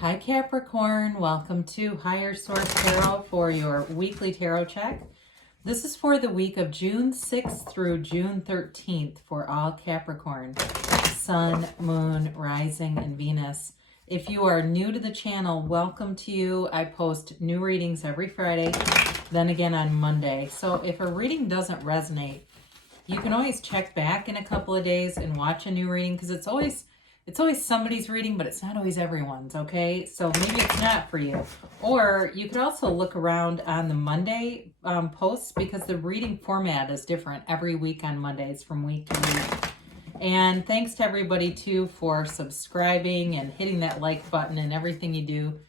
Hi Capricorn, welcome to Higher Source Tarot for your weekly tarot check. This is for the week of June 6th through June 13th for all Capricorn, Sun, Moon, Rising, and Venus. If you are new to the channel, welcome to you. I post new readings every Friday, then again on Monday. So if a reading doesn't resonate, you can always check back in a couple of days and watch a new reading because it's always somebody's reading, but it's not always everyone's, okay? So maybe it's not for you. Or you could also look around on the Monday posts because the reading format is different every week on Mondays from week to week. And thanks to everybody, too, for subscribing and hitting that like button and everything you do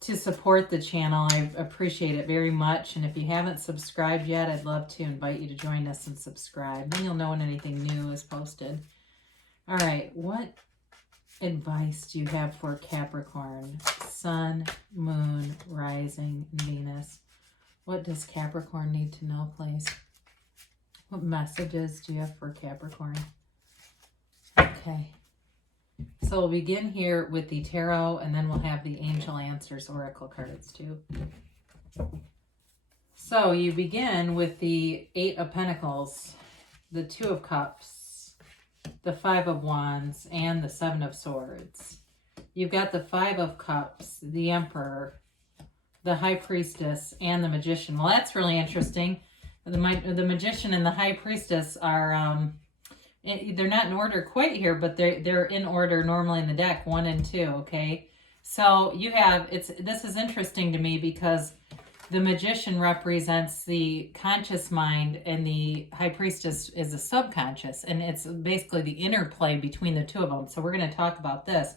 to support the channel. I appreciate it very much. And if you haven't subscribed yet, I'd love to invite you to join us and subscribe. Then you'll know when anything new is posted. All right, what advice do you have for Capricorn, Sun, Moon, Rising, and Venus? What does Capricorn need to know, please? What messages do you have for Capricorn? Okay, so we'll begin here with the tarot, and then we'll have the Angel Answers Oracle cards too. So you begin with the Eight of Pentacles, the Two of Cups, the Five of Wands, and the Seven of Swords. You've got the Five of Cups, the Emperor, the High Priestess, and the Magician. Well, that's really interesting. The Magician and the High Priestess are, they're not in order quite here, but they're in order normally in the deck, 1 and 2, okay? So you have, this is interesting to me because the Magician represents the conscious mind and the High Priestess is the subconscious. And it's basically the interplay between the two of them. So we're going to talk about this.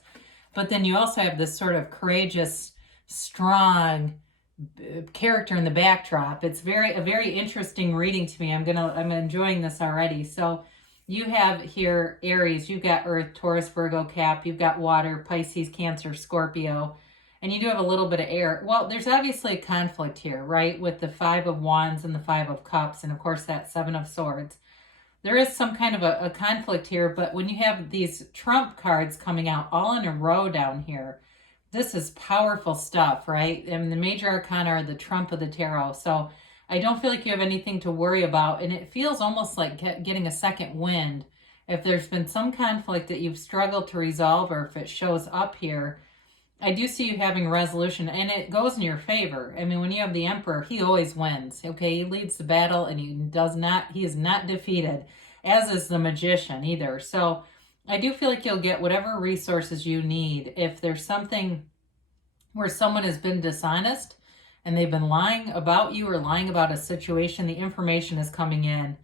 But then you also have this sort of courageous, strong character in the backdrop. It's a very interesting reading to me. I'm enjoying this already. So you have here Aries, you've got Earth, Taurus, Virgo, Cap, you've got Water, Pisces, Cancer, Scorpio. And you do have a little bit of air. Well, there's obviously a conflict here, right? With the Five of Wands and the Five of Cups. And of course, that Seven of Swords. There is some kind of a conflict here. But when you have these trump cards coming out all in a row down here, this is powerful stuff, right? And the major arcana are the trump of the tarot. So I don't feel like you have anything to worry about. And it feels almost like getting a second wind. If there's been some conflict that you've struggled to resolve, or if it shows up here, I do see you having a resolution, and it goes in your favor. I mean, when you have the Emperor, he always wins, okay? He leads the battle, and he is not defeated, as is the Magician either. So I do feel like you'll get whatever resources you need. If there's something where someone has been dishonest, and they've been lying about you or lying about a situation, the information is coming in,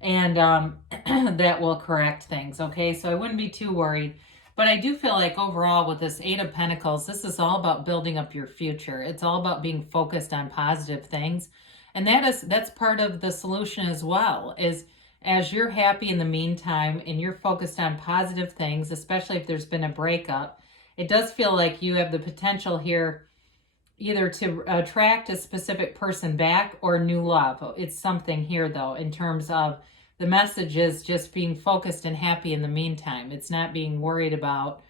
and that will correct things, okay? So I wouldn't be too worried. But I do feel like overall with this Eight of Pentacles, this is all about building up your future. It's all about being focused on positive things. And that's part of the solution as well, is as you're happy in the meantime and you're focused on positive things, especially if there's been a breakup, it does feel like you have the potential here either to attract a specific person back or new love. It's something here though, in terms of the message is just being focused and happy in the meantime. It's not being worried about,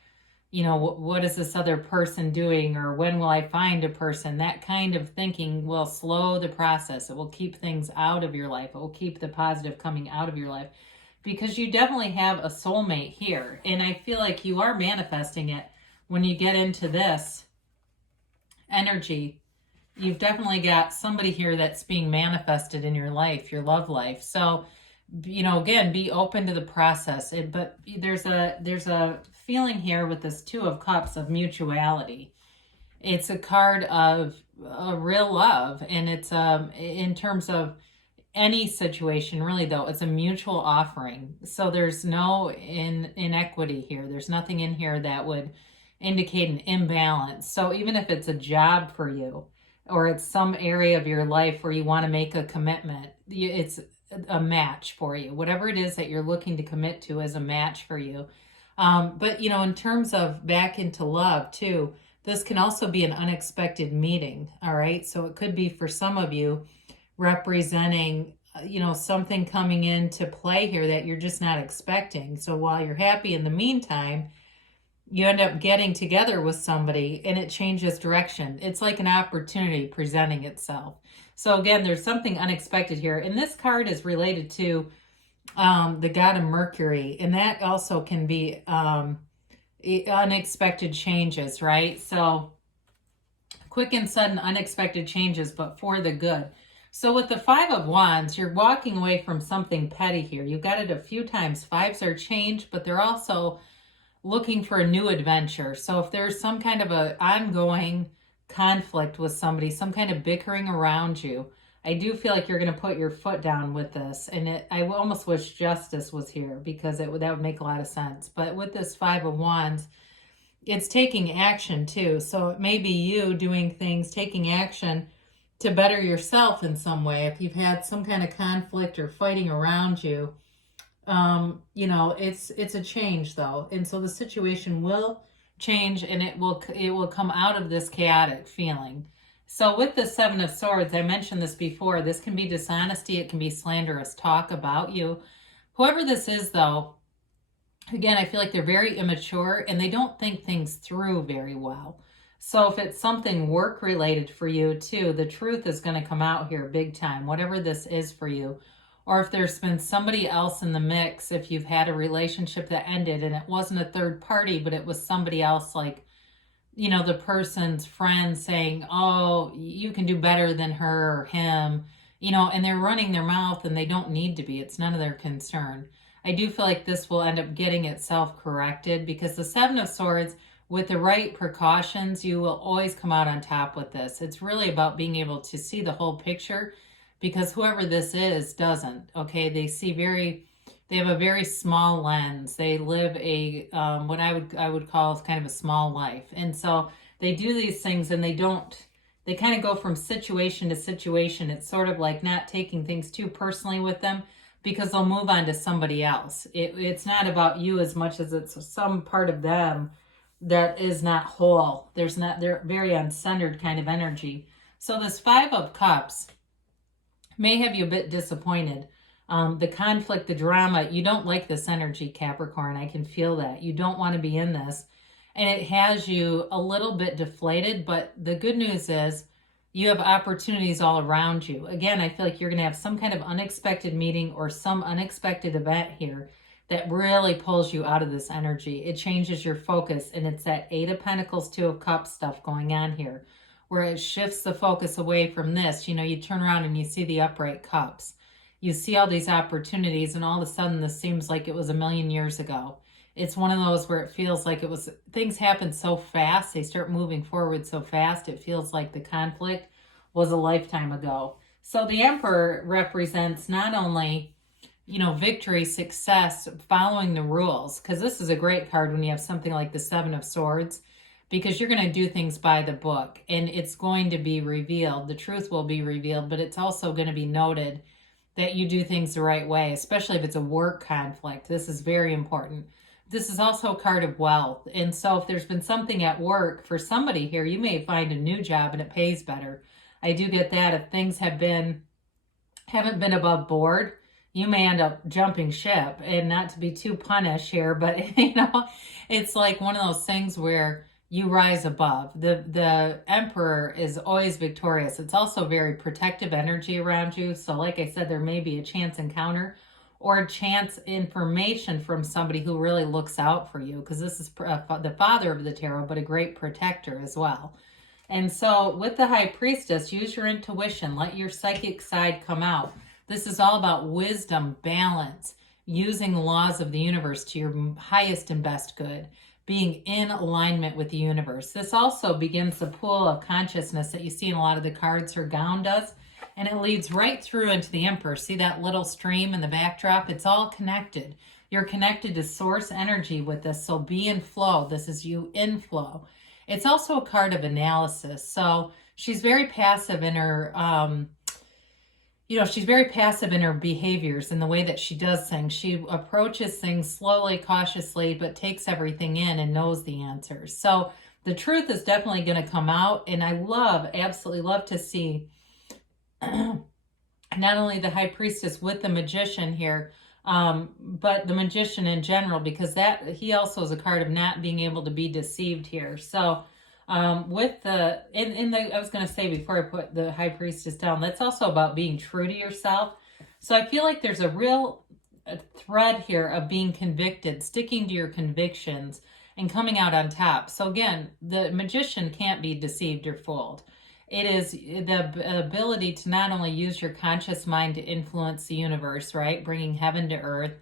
what is this other person doing, or when will I find a person? That kind of thinking will slow the process. It will keep things out of your life. It will keep the positive coming out of your life, because you definitely have a soulmate here. And I feel like you are manifesting it when you get into this energy. You've definitely got somebody here that's being manifested in your life, your love life. So again, be open to the process. But there's a feeling here with this Two of Cups of mutuality. It's a card of real love, and it's in terms of any situation, really though, it's a mutual offering. So there's no inequity here. There's nothing in here that would indicate an imbalance. So even if it's a job for you, or it's some area of your life where you want to make a commitment, it's a match for you. Whatever it is that you're looking to commit to is a match for you. But in terms of back into love too, this can also be an unexpected meeting. All right. So it could be for some of you representing, something coming into play here that you're just not expecting. So while you're happy in the meantime, you end up getting together with somebody and it changes direction. It's like an opportunity presenting itself. So again, there's something unexpected here. And this card is related to the god of Mercury. And that also can be unexpected changes, right? So quick and sudden unexpected changes, but for the good. So with the Five of Wands, you're walking away from something petty here. You've got it a few times. Fives are change, but they're also looking for a new adventure. So if there's some kind of a ongoing conflict with somebody, some kind of bickering around you, I do feel like you're going to put your foot down with this. And I almost wish justice was here because that would make a lot of sense. But with this Five of Wands, it's taking action too. So it may be you doing things, taking action to better yourself in some way. If you've had some kind of conflict or fighting around you, you know, it's a change though. And so the situation will change and it will come out of this chaotic feeling. So with the Seven of Swords, I mentioned this before, this can be dishonesty, it can be slanderous talk about you. Whoever this is though, again, I feel like they're very immature and they don't think things through very well. So if it's something work related for you too, the truth is going to come out here big time, whatever this is for you. Or if there's been somebody else in the mix, if you've had a relationship that ended and it wasn't a third party, but it was somebody else, like, you know, the person's friend saying, oh, you can do better than her or him, you know, and they're running their mouth and they don't need to be. It's none of their concern. I do feel like this will end up getting itself corrected because the Seven of Swords, with the right precautions, you will always come out on top with this. It's really about being able to see the whole picture because whoever this is doesn't, okay? They have a very small lens. They live a, what I would call kind of a small life. And so they do these things and they kind of go from situation to situation. It's sort of like not taking things too personally with them because they'll move on to somebody else. It's not about you as much as it's some part of them that is not whole. They're very uncentered kind of energy. So this Five of Cups may have you a bit disappointed. The conflict, the drama, you don't like this energy, Capricorn. I can feel that. You don't want to be in this. And it has you a little bit deflated, but the good news is you have opportunities all around you. Again, I feel like you're going to have some kind of unexpected meeting or some unexpected event here that really pulls you out of this energy. It changes your focus, and it's that Eight of Pentacles, Two of Cups stuff going on here, where it shifts the focus away from this. You know, you turn around and you see the upright cups. You see all these opportunities, and all of a sudden this seems like it was a million years ago. It's one of those where it feels like things happen so fast, they start moving forward so fast, it feels like the conflict was a lifetime ago. So the Emperor represents not only, you know, victory, success, following the rules, because this is a great card when you have something like the Seven of Swords, because you're going to do things by the book, and it's going to be revealed. The truth will be revealed, but it's also going to be noted that you do things the right way, especially if it's a work conflict. This is very important. This is also a card of wealth. And so if there's been something at work for somebody here, you may find a new job and it pays better. I do get that. If things haven't been above board, you may end up jumping ship. And not to be too punish here, but you know, it's like one of those things where you rise above. The Emperor is always victorious. It's also very protective energy around you. So like I said, there may be a chance encounter or chance information from somebody who really looks out for you, because this is the father of the tarot, but a great protector as well. And so with the High Priestess, use your intuition. Let your psychic side come out. This is all about wisdom, balance, using the laws of the universe to your highest and best good, being in alignment with the universe. This also begins the pool of consciousness that you see in a lot of the cards her gown does, and it leads right through into the Emperor. See that little stream in the backdrop? It's all connected. You're connected to source energy with this, so be in flow. This is you in flow. It's also a card of analysis. So she's very passive in her, she's very passive in her behaviors and the way that she does things. She approaches things slowly, cautiously, but takes everything in and knows the answers. So the truth is definitely going to come out. And I absolutely love to see not only the High Priestess with the Magician here, but the Magician in general, because that he also is a card of not being able to be deceived here. So with the I was going to say before I put the High Priestess down, that's also about being true to yourself. So I feel like there's a real thread here of being convicted, sticking to your convictions, and coming out on top. So again, the Magician can't be deceived or fooled. It is the ability to not only use your conscious mind to influence the universe, right? Bringing heaven to earth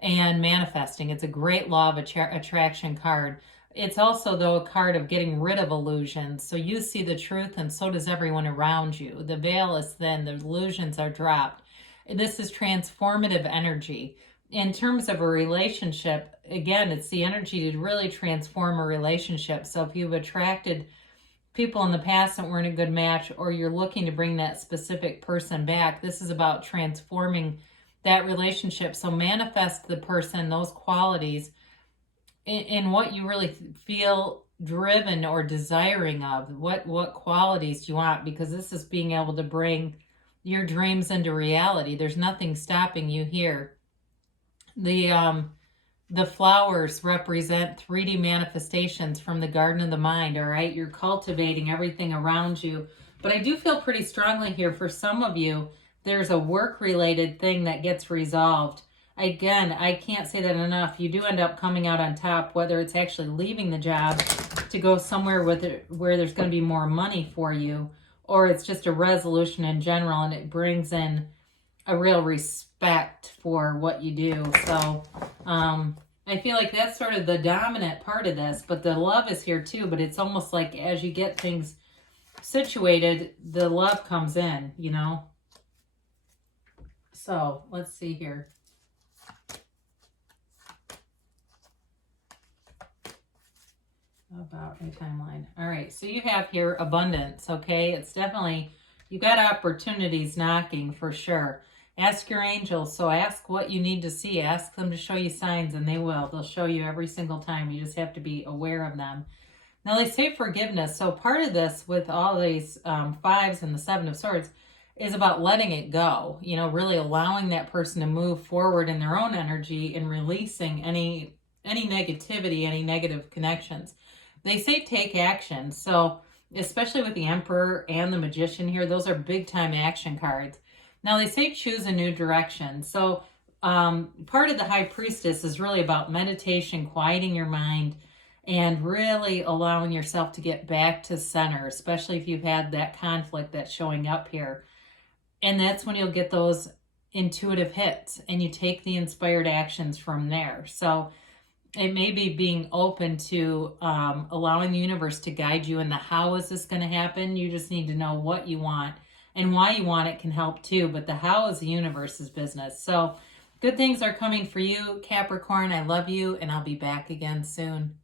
and manifesting. It's a great law of attraction card. It's also, though, a card of getting rid of illusions. So you see the truth, and so does everyone around you. The veil is thin, the illusions are dropped. This is transformative energy. In terms of a relationship, again, it's the energy to really transform a relationship. So if you've attracted people in the past that weren't a good match, or you're looking to bring that specific person back, this is about transforming that relationship. So manifest the person, those qualities, in what you really feel driven or desiring of. What qualities do you want? Because this is being able to bring your dreams into reality. There's nothing stopping you here. The flowers represent 3D manifestations from the garden of the mind, all right? You're cultivating everything around you. But I do feel pretty strongly here for some of you, there's a work-related thing that gets resolved. Again, I can't say that enough. You do end up coming out on top, whether it's actually leaving the job to go somewhere where there's going to be more money for you, or it's just a resolution in general, and it brings in a real respect for what you do. So I feel like that's sort of the dominant part of this, but the love is here too. But it's almost like as you get things situated, the love comes in, you know. So let's see here. About your timeline. All right, so you have here abundance, okay? It's definitely, you got opportunities knocking for sure. Ask your angels. So ask what you need to see. Ask them to show you signs, and they will. They'll show you every single time. You just have to be aware of them. Now, they say forgiveness. So part of this with all these fives and the Seven of Swords is about letting it go. You know, really allowing that person to move forward in their own energy and releasing any negativity, any negative connections. They say take action. So especially with the Emperor and the Magician here, those are big time action cards. Now they say choose a new direction. So part of the High Priestess is really about meditation, quieting your mind, and really allowing yourself to get back to center, especially if you've had that conflict that's showing up here. And that's when you'll get those intuitive hits, and you take the inspired actions from there. So it may be being open to allowing the universe to guide you in the how is this going to happen. You just need to know what you want, and why you want it can help too. But the how is the universe's business. So good things are coming for you, Capricorn. I love you, and I'll be back again soon.